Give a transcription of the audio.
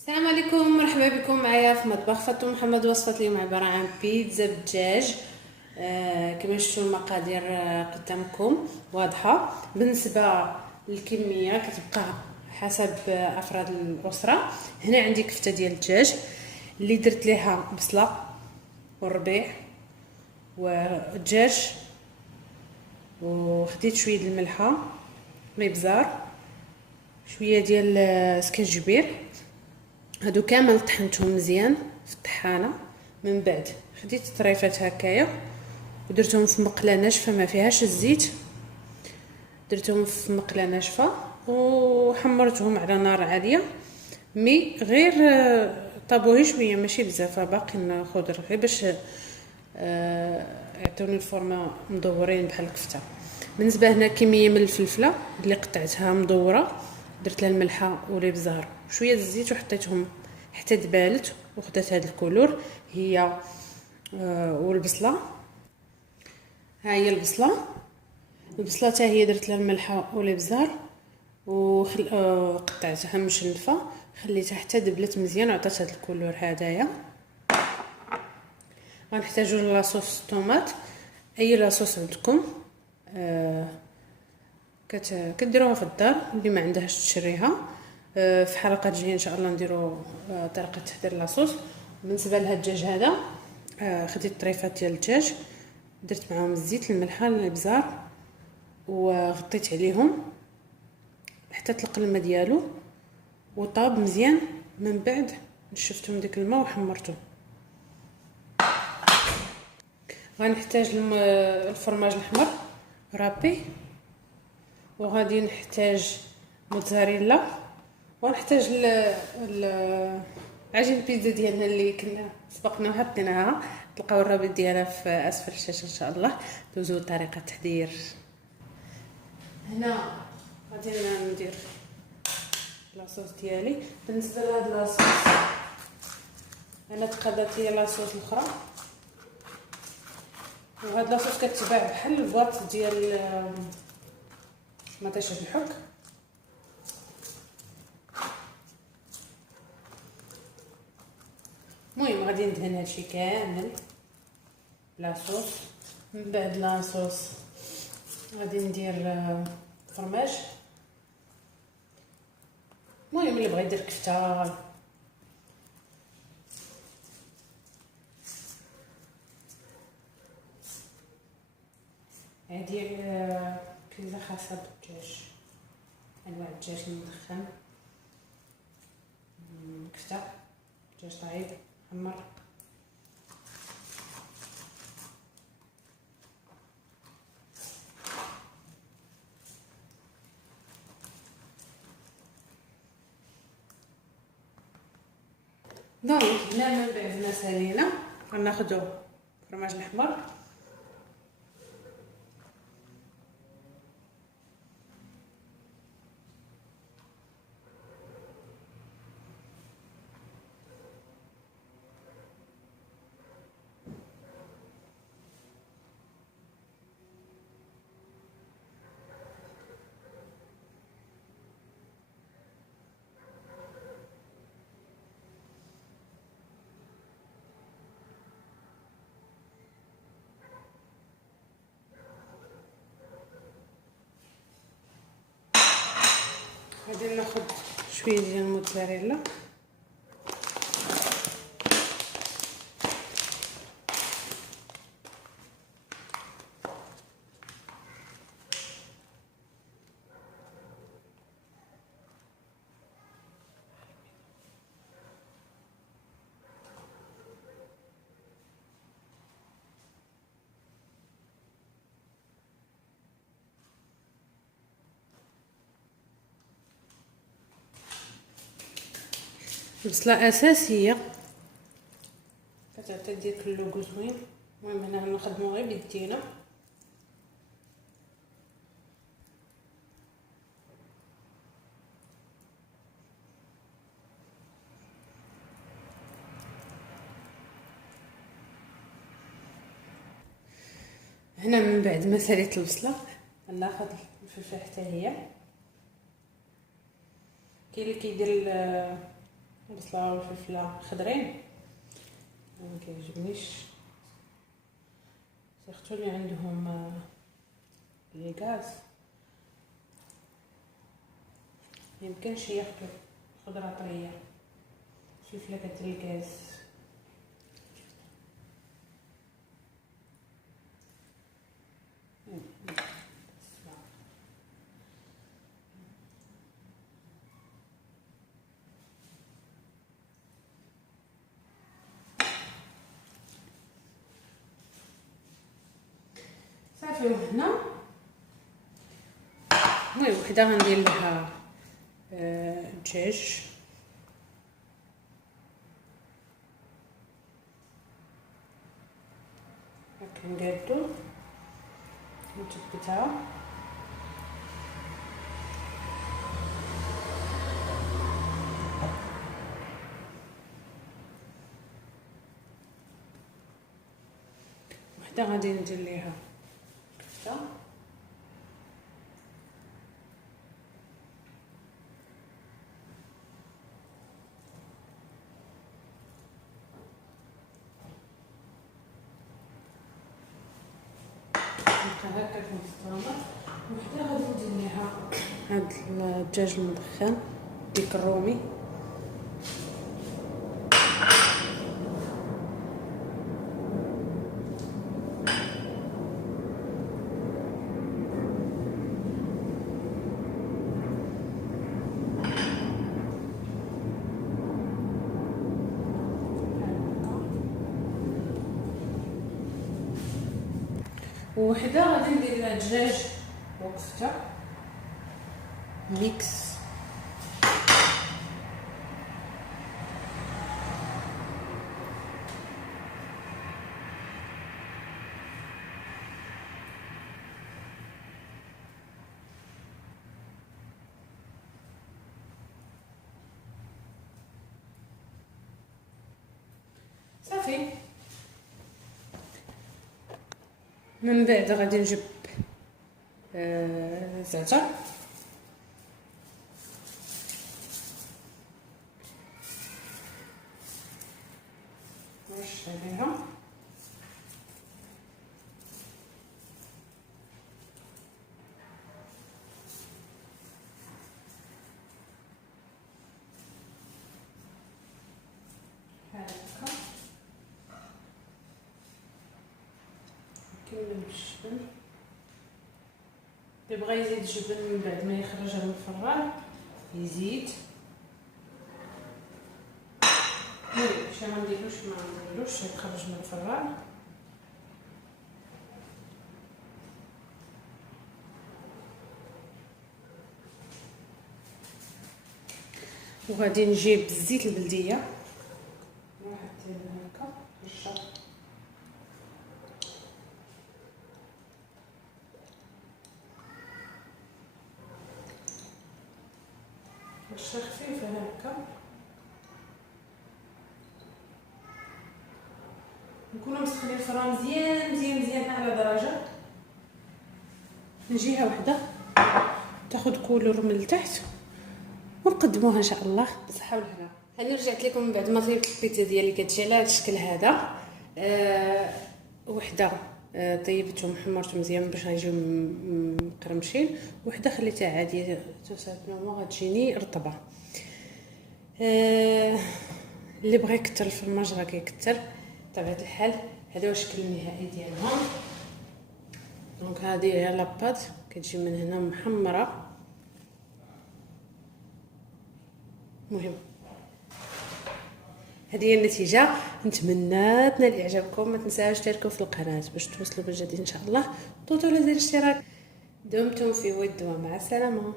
السلام عليكم، مرحبا بكم معايا في مطبخ فاطمه محمد. وصفه اليوم عباره عن بيتزا بالدجاج. كما شفتوا المقادير قدامكم واضحه. بالنسبه للكميه كتبقى حسب افراد الاسره. هنا عندي كفته ديال الدجاج اللي درت ليها بصله والربيع والدجاج، وخديت شويه د الملحه الابزار، شويه ديال سكنجبير. هادو كامل طحنتهم مزيان في الطحانه. من بعد خديت طريفات هكايا ودرتهم في مقله ناشفه ما فيهاش الزيت. درتهم في مقله ناشفه وحمرتهم على نار عاليه، مي غير طابوه شويه ماشي بزاف، باقي خضر غير باش يعطوني الفورمه مدورين بحال الكفته. بالنسبه هنا كميه من الفلفله اللي قطعتها مدوره، درت لها الملحه والابزار وشويه الزيت وحطيتهم حتى دبالت وخدات هذا الكولور. هي والبصله، ها هي البصله حتى هي درت لها الملحه والابزار وقطعتها مشنفه، خليتها حتى دبلت مزيان وعطات هذا الكولور هدايا. غنحتاجو لاصوص طوماط، اي لاصوص عندكم كديروها في الدار، اللي ما عندهاش تشريها. في حلقه جايه ان شاء الله نديروا طريقه تحضير لاصوص. بالنسبه لهاد الدجاج هذا، خديت طريفات ديال الدجاج، درت معاهم الزيت الملحه الابزار وغطيت عليهم حتى طلق الماء ديالو وطاب مزيان. من بعد نشفتهم ديك الماء وحمرته. غنحتاج الفرماج الاحمر رابي، وغادي نحتاج موتزاريلا، ونحتاج عجين البيتزا ديالنا اللي كنا سبقنا وحطيناها. تلقاو الرابط ديالها في اسفل الشاشه ان شاء الله. دوزو طريقه التحضير. هنا غادي ندير لاصوص ديالي. بالنسبه لهاد لاصوص انا تقادات ليا لاصوص الاخرى، وهاد لاصوص كتباع بحال البواط ديال مطيشه الحك. المهم غادي ندهن هادشي كامل لاصوص. من بعد لاصوص غادي ندير فرماج. المهم اللي بغى يدير كفته. هادي بيتزا خاصه بالدجاج، انواع الدجاج المدخن، كفته دجاج طايب محمر. دونك هنا من بعد ما سالينا غناخدو الفرماج الاحمر غادي ناخد شويه ديال الموتزاريلا بصله اساسيه كتعطي ديك اللوغو زوين. المهم هنا غنخدمو غير بيدينا. هنا من بعد ما ساليت البصله غناخد الفلفله حتى هي. كاين اللي كيدير البصله والفلفله خضرين ما كيعجبنيش، سيرتو اللي عندهم لي غاز ميمكنش ياكلوا خضره طريه، الفلفله كدير الغاز. صافي وهنا المهم وحده غندير لها دجاج، كنقادو نتبتها وحده غادي ندير ليها كفته، هكا كنستمر. وحده غادي ندير ليها هاد الدجاج المدخن ديك الرومي، وحده غادي ندير لها دجاج وكفته ميكس. صافي من بعد غادي نجيب زعتر، نرش عليها هكا، نكمل بالجبن. اللي بغى يزيد الجبن من بعد ما يخرجها من الفران يزيد، ماشي ما نديروش يخرج من الفران. وغادي نجيب الزيت البلديه نحط هكا رشه، رشه خفيفه هكا، نكونوا مسخنين الفران مزيان مزيان مزيان على درجه من جهه واحده تاخذ كولور من التحت، ونقدموها ان شاء الله بالصحه والهنا. هاني رجعت لكم من بعد ما طيبت البيتزا ديالي كتجي على هذا الشكل هذا. وحده طيبتهم حمرتهم مزيان باش غيجيو مقرمشين، وحده خليتها عاديه توسابلومون غتجيني رطبه. اللي بغى يكثر الفرماج راه كيكثر بطبيعه الحال. هذا هو الشكل النهائي ديالهم. دونك هذه هي لاباط كتجي من هنا محمره. مهم هذه هي النتيجه. نتمنى تنال اعجابكم. ما تنساوش تشتركوا في القناه باش توصلوا بالجديد ان شاء الله. ضغطوا على زر الاشتراك. دمتم في ود ومع السلامه.